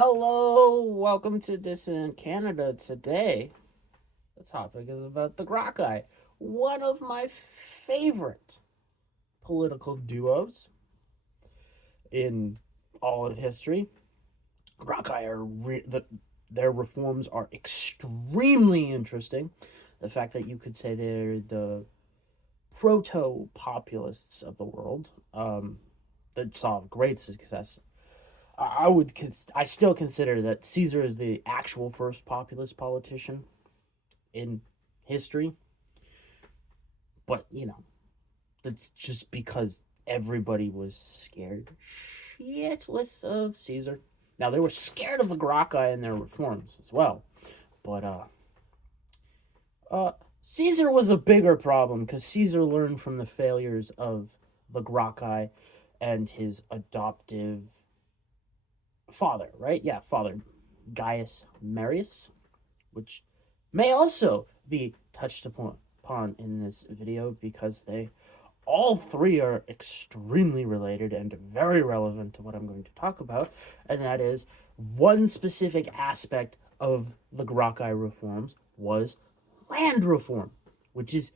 Hello, welcome to Dissident Canada. Today, the topic is about the Gracchi, one of my favorite political duos in all of history. Gracchi their reforms are extremely interesting. The fact that you could say they're the proto-populists of the world that saw great success. I still consider that Caesar is the actual first populist politician in history, but that's just because everybody was scared shitless of Caesar. Now they were scared of the Gracchi and their reforms as well, but Caesar was a bigger problem because Caesar learned from the failures of the Gracchi and his adoptive father, right? Yeah, father, Gaius Marius, which may also be touched upon in this video because they all three are extremely related and very relevant to what I'm going to talk about, and that is one specific aspect of the Gracchi reforms was land reform, which is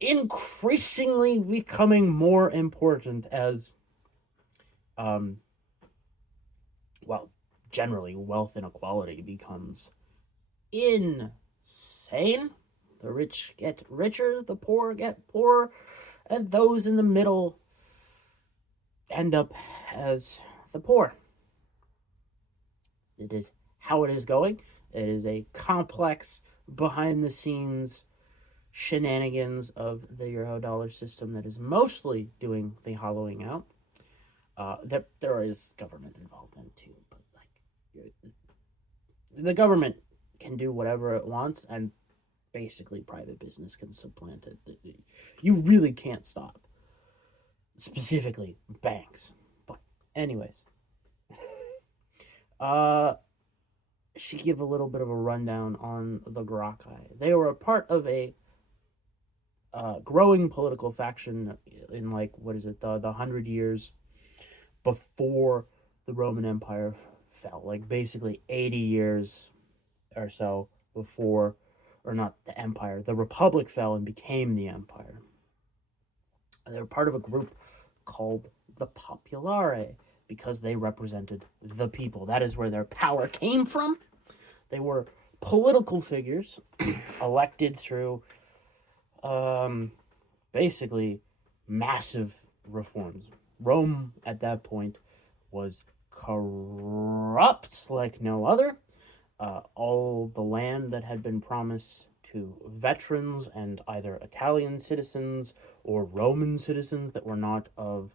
increasingly becoming more important as um, well, generally wealth inequality becomes insane. The rich get richer, the poor get poorer, and those in the middle end up as the poor. It is how it is going. It is a complex, behind the scenes shenanigans of the Eurodollar system that is mostly doing the hollowing out. There is government involvement too, but like the government can do whatever it wants, and basically private business can supplant it. You really can't stop. Specifically, banks. But anyways, uh, she give a little bit of a rundown on the Gracchi. They were a part of a growing political faction in like what is it the 100 years before the Roman Empire fell. Like basically 80 years or so before, or not the empire, the republic fell and became the empire. They were part of a group called the Populare because they represented the people. That is where their power came from. They were political figures elected through basically massive reforms. Rome at that point was corrupt like no other. All the land that had been promised to veterans and either Italian citizens or Roman citizens that were not of,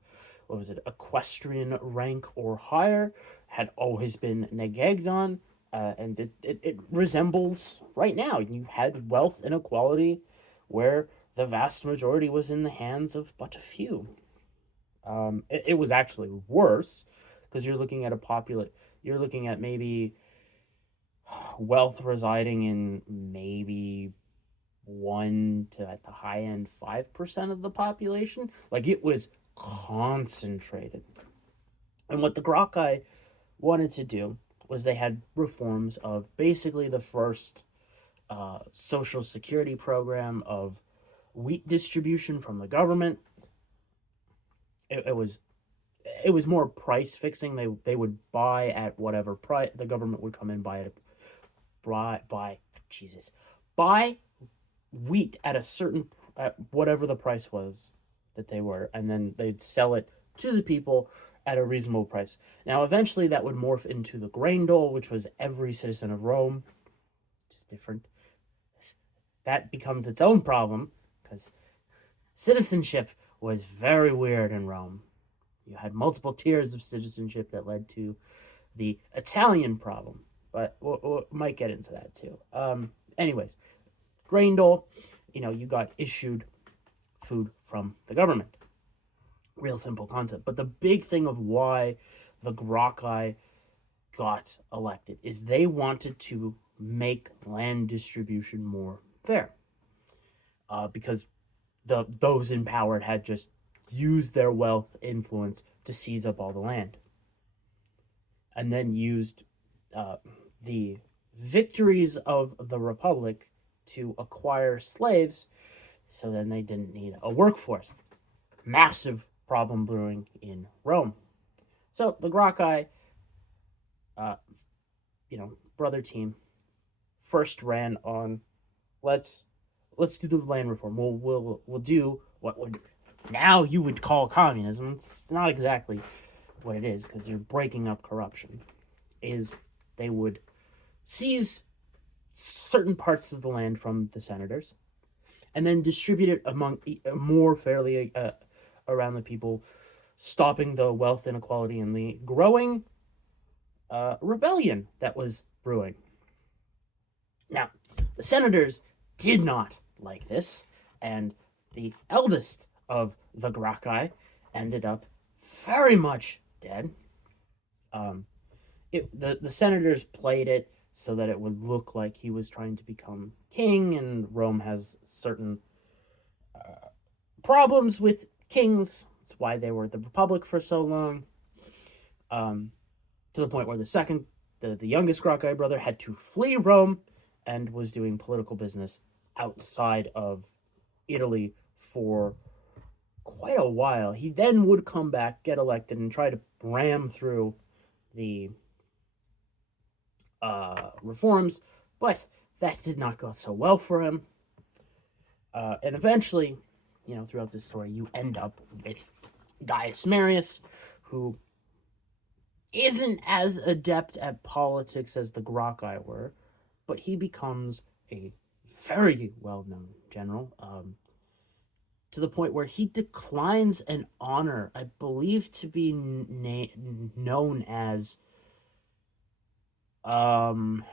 what was it, equestrian rank or higher, had always been neglected on. And it resembles right now. You had wealth inequality where the vast majority was in the hands of but a few. It was actually worse because you're looking at maybe wealth residing in maybe 1 to at the high end 5% of the population. Like it was concentrated. And what the Gracchi wanted to do was they had reforms of basically the first social security program of wheat distribution from the government. It was more price fixing. They would buy at whatever price the government would come and buy it. Buy wheat at a certain at whatever the price was that they were, and then they'd sell it to the people at a reasonable price. Now, eventually, that would morph into the grain dole, which was every citizen of Rome, just different. That becomes its own problem because citizenship was very weird in Rome. You had multiple tiers of citizenship that led to the Italian problem, but we might get into that too. Anyways, grain dole, you got issued food from the government. Real simple concept. But the big thing of why the Gracchi got elected is they wanted to make land distribution more fair. Because those in power had just used their wealth influence to seize up all the land. and then used uh, the victories of the Republic to acquire slaves, so then they didn't need a workforce. Massive problem brewing in Rome. So the Gracchi, uh, brother team, first ran on let's let's do the land reform. We'll do what would now you would call communism. It's not exactly what it is because you're breaking up corruption. Is they would seize certain parts of the land from the senators and then distribute it among more fairly around the people, stopping the wealth inequality and the growing rebellion that was brewing. Now, the senators did not like this, and the eldest of the Gracchi ended up very much dead. Um, the senators played it so that it would look like he was trying to become king, and Rome has certain problems with kings. That's why they were the Republic for so long. Um, to the point where the youngest Gracchi brother, had to flee Rome and was doing political business outside of Italy for quite a while. He then would come back, get elected, and try to ram through the reforms, but that did not go so well for him. And eventually, throughout this story, you end up with Gaius Marius, who isn't as adept at politics as the Gracchi were, but he becomes a very well-known general, to the point where he declines an honor, I believe, to be known as it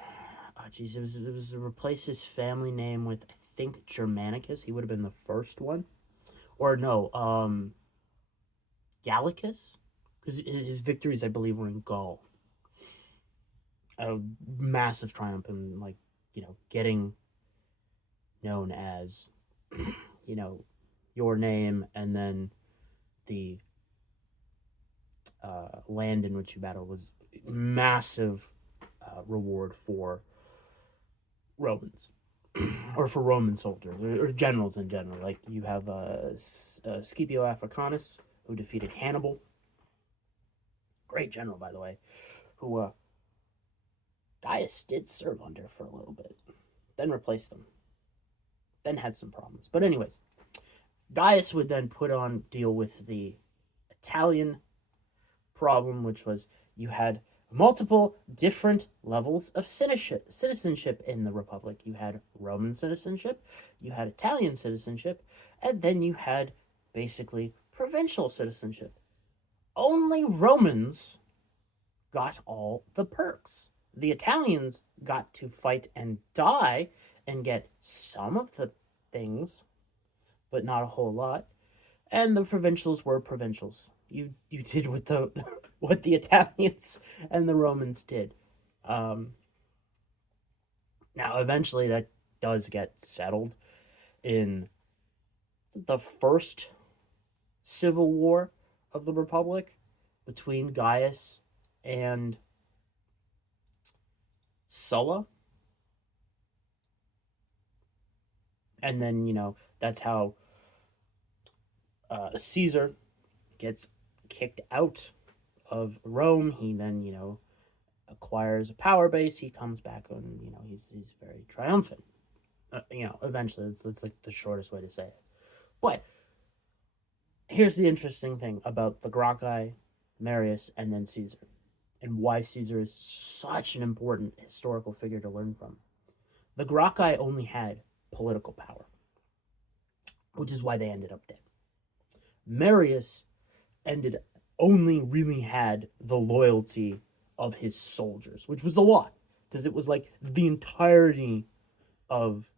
was to replace his family name with, I think, Germanicus. He would have been the first one, or no, Gallicus, because his victories, I believe, were in Gaul. A massive triumph, and getting known as, your name and then the land in which you battle was massive reward for Romans or for Roman soldiers or generals in general. Like you have Scipio Africanus, who defeated Hannibal. Great general, by the way, who Gaius did serve under for a little bit, then replaced them, then had some problems. But anyways, Gaius would then deal with the Italian problem, which was you had multiple different levels of citizenship in the Republic. You had Roman citizenship, you had Italian citizenship, and then you had basically provincial citizenship. Only Romans got all the perks. The Italians got to fight and die and get some of the things, but not a whole lot. And the provincials were provincials. You did what the Italians and the Romans did. Now, eventually, that does get settled in the first civil war of the Republic between Gaius and Sulla. And then, that's how Caesar gets kicked out of Rome. He then, acquires a power base. He comes back and, he's very triumphant. Eventually, it's like the shortest way to say it. But here's the interesting thing about the Gracchi, Marius, and then Caesar, and why Caesar is such an important historical figure to learn from. The Gracchi only had political power, which is why they ended up dead. Marius only really had the loyalty of his soldiers, which was a lot, because it was like the entirety of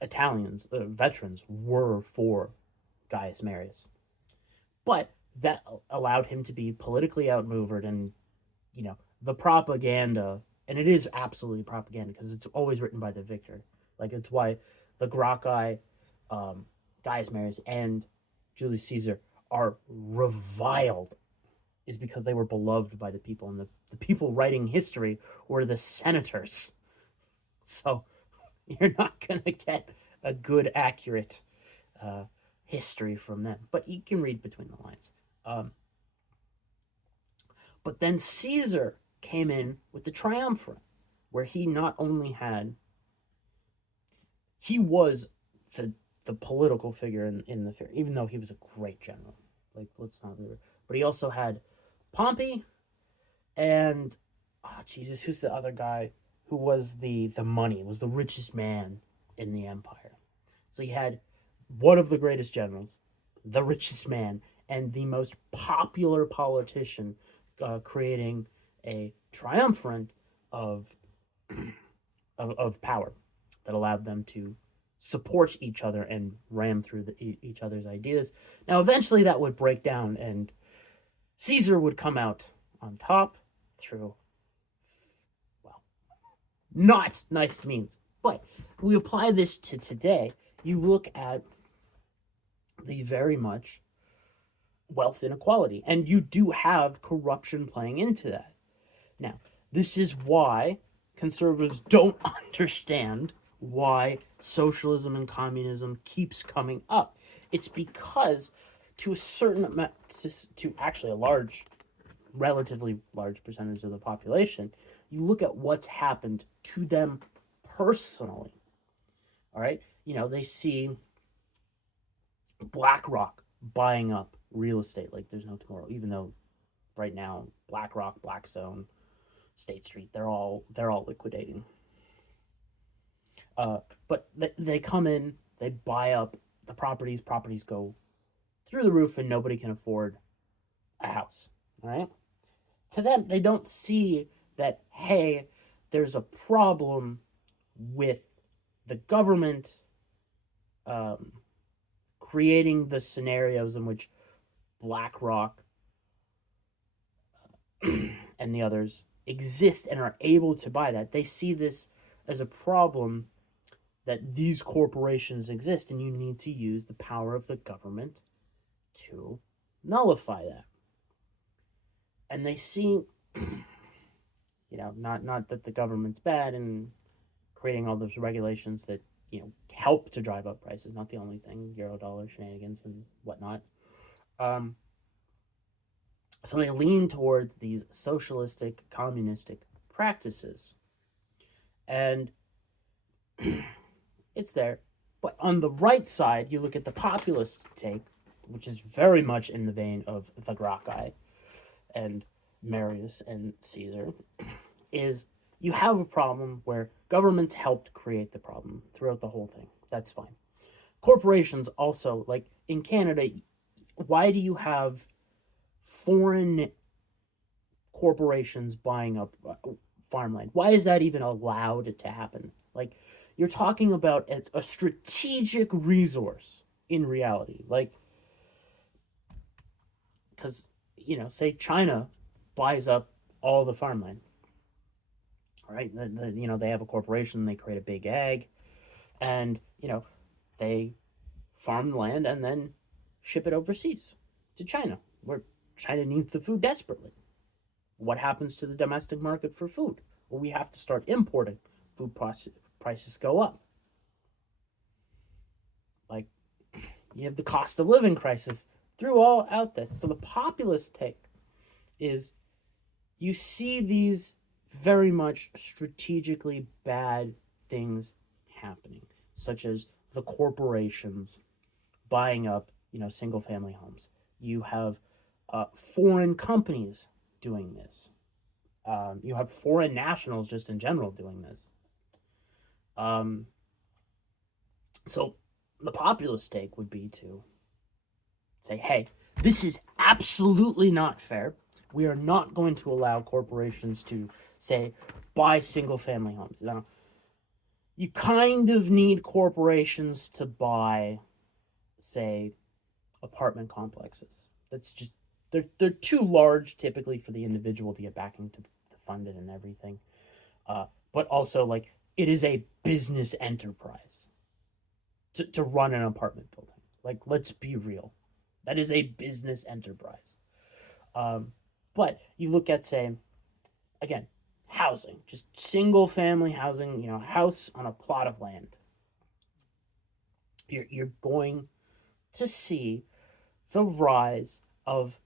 Italians, veterans, were for Gaius Marius. But that allowed him to be politically outmaneuvered, and the propaganda, and it is absolutely propaganda because it's always written by the victor. Like it's why the Gracchi, Gaius Marius, and Julius Caesar are reviled is because they were beloved by the people, and the people writing history were the senators. So you're not going to get a good, accurate uh, history from them, but you can read between the lines. Um, but then Caesar came in with the triumvirate, where he not only had, he was the the political figure in the fair, even though he was a great general. Like, let's not be, but he also had Pompey and, oh Jesus, who's the other guy who was the money, was the richest man in the empire. So he had one of the greatest generals, the richest man, and the most popular politician, creating a triumvirate of, of power that allowed them to support each other and ram through each other's ideas. Now, eventually, that would break down, and Caesar would come out on top through, well, not nice means. But we apply this to today. You look at the very much wealth inequality, and you do have corruption playing into that. Now, this is why conservatives don't understand why socialism and communism keeps coming up. It's because, to a certain amount, to actually a large, relatively large percentage of the population, you look at what's happened to them personally. All right, they see BlackRock buying up real estate like there's no tomorrow. Even though right now BlackRock, Blackstone, State Street, they're all liquidating. But they come in, they buy up the properties. Properties go through the roof, and nobody can afford a house. All right. To them, they don't see that, hey, there's a problem with the government creating the scenarios in which BlackRock and the others exist and are able to buy that. They see this as a problem, that these corporations exist, and you need to use the power of the government to nullify that. And they see, not that the government's bad and creating all those regulations that help to drive up prices. Not the only thing, Eurodollar shenanigans and whatnot. So they lean towards these socialistic, communistic practices, and it's there. But on the right side, you look at the populist take, which is very much in the vein of the Gracchi and Marius and Caesar, is you have a problem where governments helped create the problem throughout the whole thing. That's fine. Corporations also, like in Canada, why do you have foreign corporations buying up farmland? Why is that even allowed to happen? Like, you're talking about a strategic resource in reality. Like, because, say China buys up all the farmland. All right, they have a corporation, they create a big ag, and they farm the land and then ship it overseas to China, where China needs the food desperately. What happens to the domestic market for food? Well, we have to start importing. Food prices go up. Like, you have the cost of living crisis through all out this. So the populist take is, you see these very much strategically bad things happening, such as the corporations buying up, single family homes. You have foreign companies doing this. You have foreign nationals just in general doing this. So the populist take would be to say, hey, this is absolutely not fair. We are not going to allow corporations to, say, buy single family homes. Now, you kind of need corporations to buy, say, apartment complexes. That's just, they're too large typically for the individual to get backing to fund it and everything. But also, like, it is a business enterprise to run an apartment building. Like, let's be real. That is a business enterprise. But you look at, say, again, housing, just single family housing, house on a plot of land. You're going to see the rise of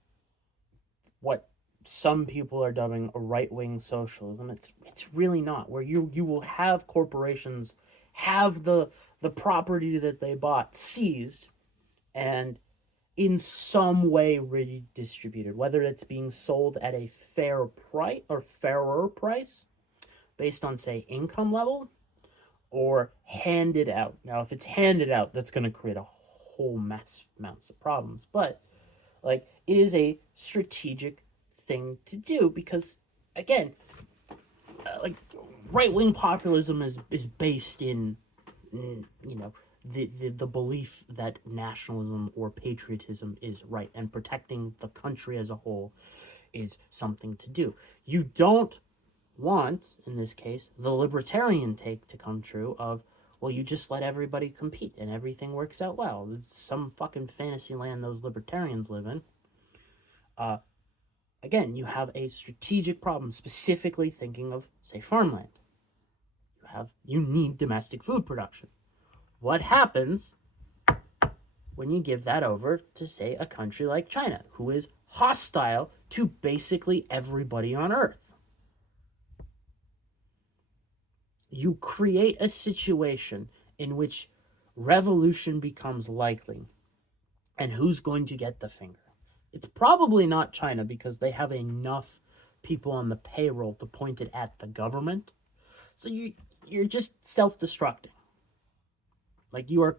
what some people are dubbing a right wing socialism. It's really not, where you will have corporations have the property that they bought seized and in some way redistributed, whether it's being sold at a fair price or fairer price based on, say, income level, or handed out. Now, if it's handed out, that's going to create a whole mass amounts of problems. But like, it is a strategic thing to do because, again, like, right wing populism is based in, the belief that nationalism or patriotism is right and protecting the country as a whole is something to do. You don't want, in this case, the libertarian take to come true of, well, you just let everybody compete and everything works out well. It's some fucking fantasy land those libertarians live in. Again, you have a strategic problem, specifically thinking of, say, farmland. You need domestic food production. What happens when you give that over to, say, a country like China, who is hostile to basically everybody on Earth? You create a situation in which revolution becomes likely. And who's going to get the finger? It's probably not China, because they have enough people on the payroll to point it at the government. So you're just self-destructing. Like, you are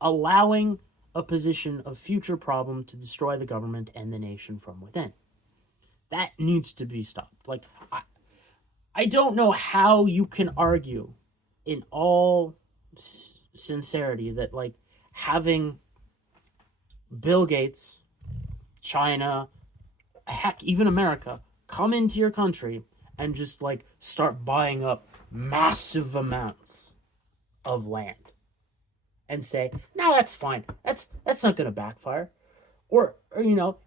allowing a position of future problem to destroy the government and the nation from within. That needs to be stopped. Like, I don't know how you can argue in all sincerity that, like, having Bill Gates, China, heck, even America, come into your country and just, like, start buying up massive amounts of land and say, no, that's fine. That's not going to backfire. Or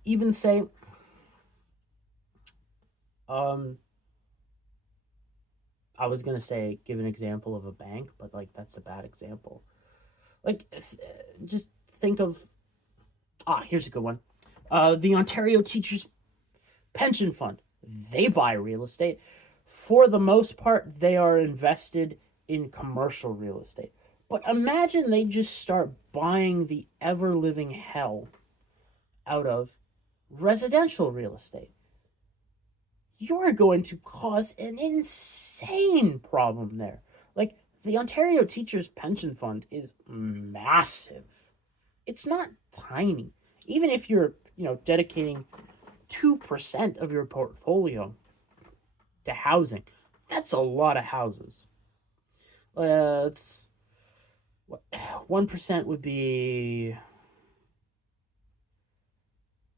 even say, I was going to say, give an example of a bank, but, like, that's a bad example. Like, just think of, here's a good one. The Ontario Teachers Pension Fund. They buy real estate. For the most part, they are invested in commercial real estate. But imagine they just start buying the ever-living hell out of residential real estate. You're going to cause an insane problem there. Like, the Ontario Teachers Pension Fund is massive. It's not tiny. Even if you're, dedicating 2% of your portfolio to housing, that's a lot of houses. It's 1% would be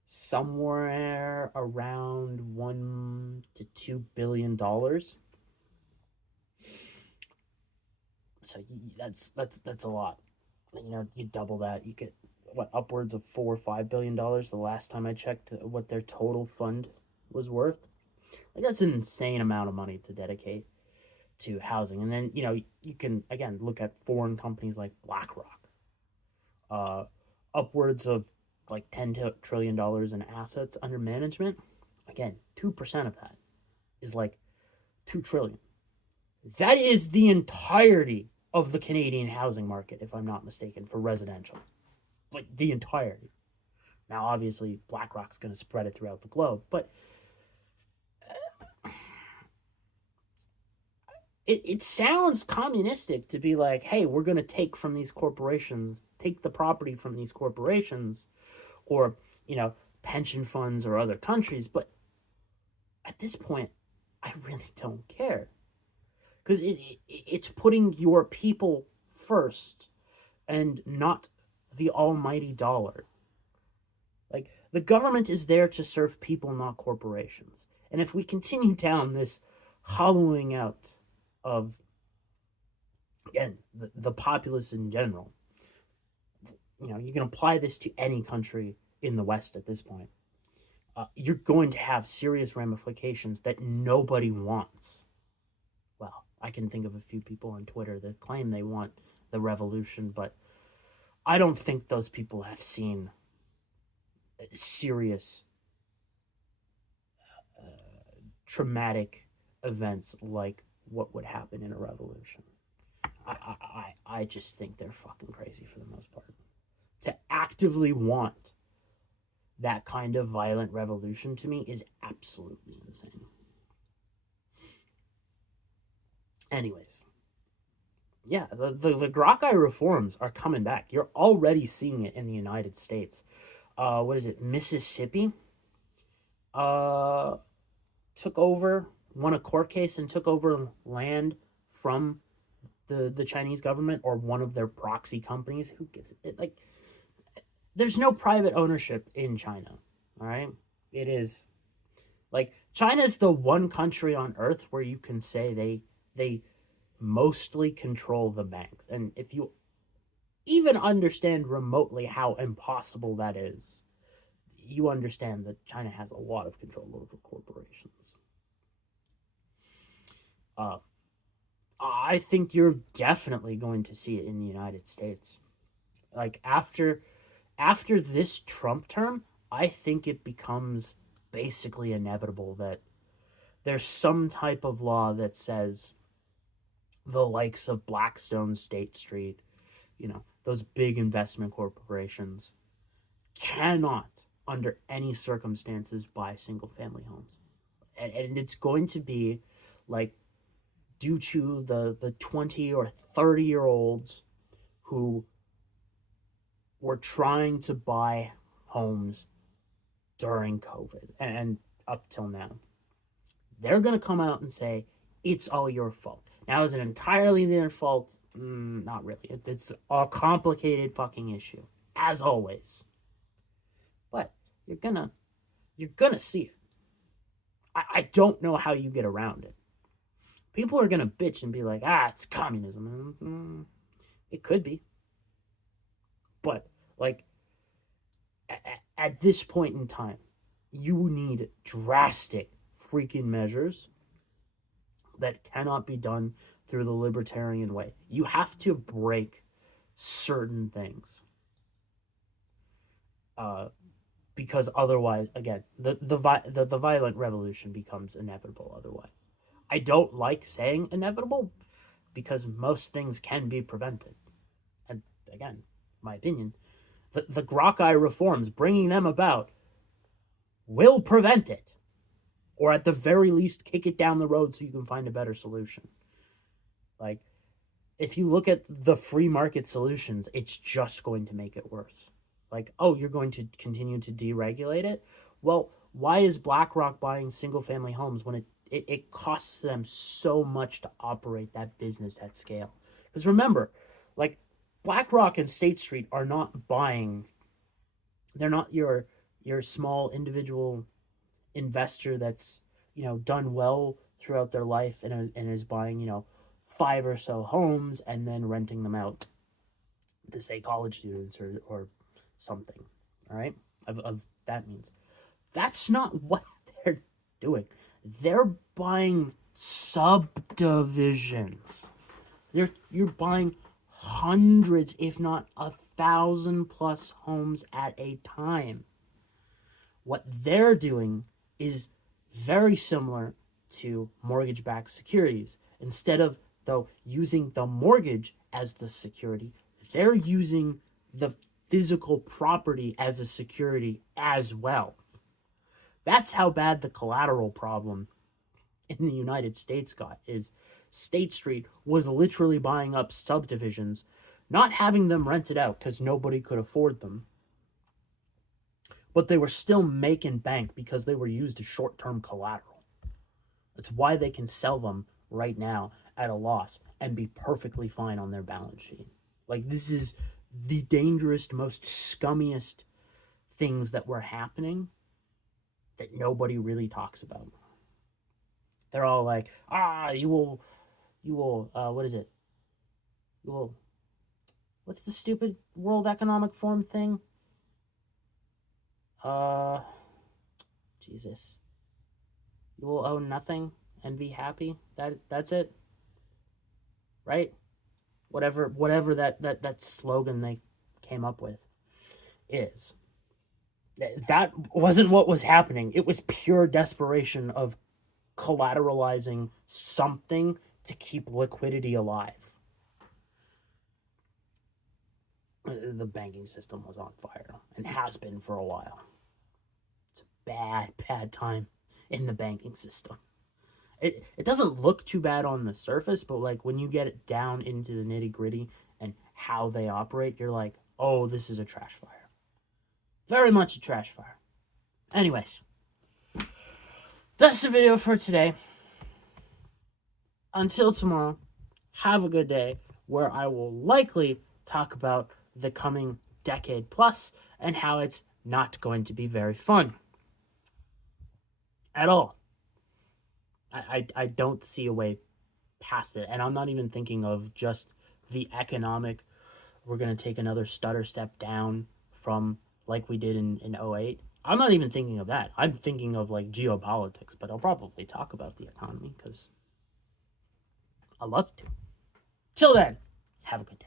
somewhere around $1 to $2 billion. So that's a lot. You double that, you get upwards of $4 or $5 billion. The last time I checked, what their total fund was worth. Like, that's an insane amount of money to dedicate to housing. And then you can again look at foreign companies like BlackRock, upwards of like $10 trillion in assets under management. Again, 2% of that is like $2 trillion. That is the entirety of the Canadian housing market, if I'm not mistaken, for residential. Like, the entirety. Now, obviously, BlackRock's going to spread it throughout the globe, but it sounds communistic to be like, hey, we're going to take from these corporations, take the property from these corporations, or, pension funds or other countries. But at this point, I really don't care. Because it's putting your people first and not the almighty dollar. Like, the government is there to serve people, not corporations. And if we continue down this hollowing out of, again, the populace in general, you can apply this to any country in the West at this point. you're going to have serious ramifications that nobody wants. Well, I can think of a few people on Twitter that claim they want the revolution, but I don't think those people have seen serious, traumatic events like what would happen in a revolution. I just think they're fucking crazy for the most part. To actively want that kind of violent revolution to me is absolutely insane. Anyways, yeah, the Gracchi reforms are coming back. You're already seeing it in the United States. What is it? Mississippi uh, took over, won a court case and took over land from the Chinese government or one of their proxy companies. Who gives it? Like, there's no private ownership in China. All right, it is like China is the one country on earth where you can say they mostly control the banks, and if you even understand remotely how impossible that is, you understand that China has a lot of control over corporations. Uh, I think you're definitely going to see it in the United States. Like after this Trump term, I think it becomes basically inevitable that there's some type of law that says the likes of Blackstone, State Street, those big investment corporations cannot, under any circumstances, buy single family homes. And it's going to be like due to the 20 or 30 year olds who were trying to buy homes during COVID and up till now. They're going to come out and say, it's all your fault. Now, is it entirely their fault? Not really. It's a complicated fucking issue, as always. But you're gonna see it. I don't know how you get around it. People are gonna bitch and be like, it's communism. It could be. But, like, at this point in time, you need drastic freaking measures that cannot be done through the libertarian way. You have to break certain things. Because otherwise, again, the violent revolution becomes inevitable otherwise. I don't like saying inevitable because most things can be prevented. And again, my opinion, the Gracchi reforms, bringing them about, will prevent it. Or at the very least, kick it down the road so you can find a better solution. Like, if you look at the free market solutions, it's just going to make it worse. Like, oh, you're going to continue to deregulate it? Well, why is BlackRock buying single family homes when it costs them so much to operate that business at scale? Because remember, like, BlackRock and State Street are not buying, they're not your small individual investor that's, done well throughout their life and is buying, 5 or so homes and then renting them out to, say, college students or something. All right, of that means that's not what they're doing. They're buying subdivisions. You're buying hundreds, if not 1,000+ homes at a time. What they're doing is very similar to mortgage-backed securities. Instead of, though, using the mortgage as the security, they're using the physical property as a security as well. That's how bad the collateral problem in the United States got. Is State Street was literally buying up subdivisions, not having them rented out because nobody could afford them, but they were still making bank because they were used as short-term collateral. That's why they can sell them right now at a loss and be perfectly fine on their balance sheet. Like, this is the dangerous, most scummiest things that were happening that nobody really talks about. They're all like, you will, what is it? You will, what's the stupid World Economic Forum thing? Jesus. You will own nothing and be happy. That's it. Right? Whatever that slogan they came up with is. That wasn't what was happening. It was pure desperation of collateralizing something to keep liquidity alive. The banking system was on fire and has been for a while. It's a bad time in the banking system. It doesn't look too bad on the surface, but like when you get it down into the nitty gritty and how they operate, you're like, oh, this is a trash fire. Very much a trash fire. Anyways, that's the video for today. Until tomorrow, have a good day, where I will likely talk about the coming decade plus and how it's not going to be very fun at all. I don't see a way past it, and I'm not even thinking of just the economic, we're going to take another stutter step down from like we did in 08. I'm not even thinking of that. I'm thinking of like geopolitics, but I'll probably talk about the economy because I love to. Till then, have a good day.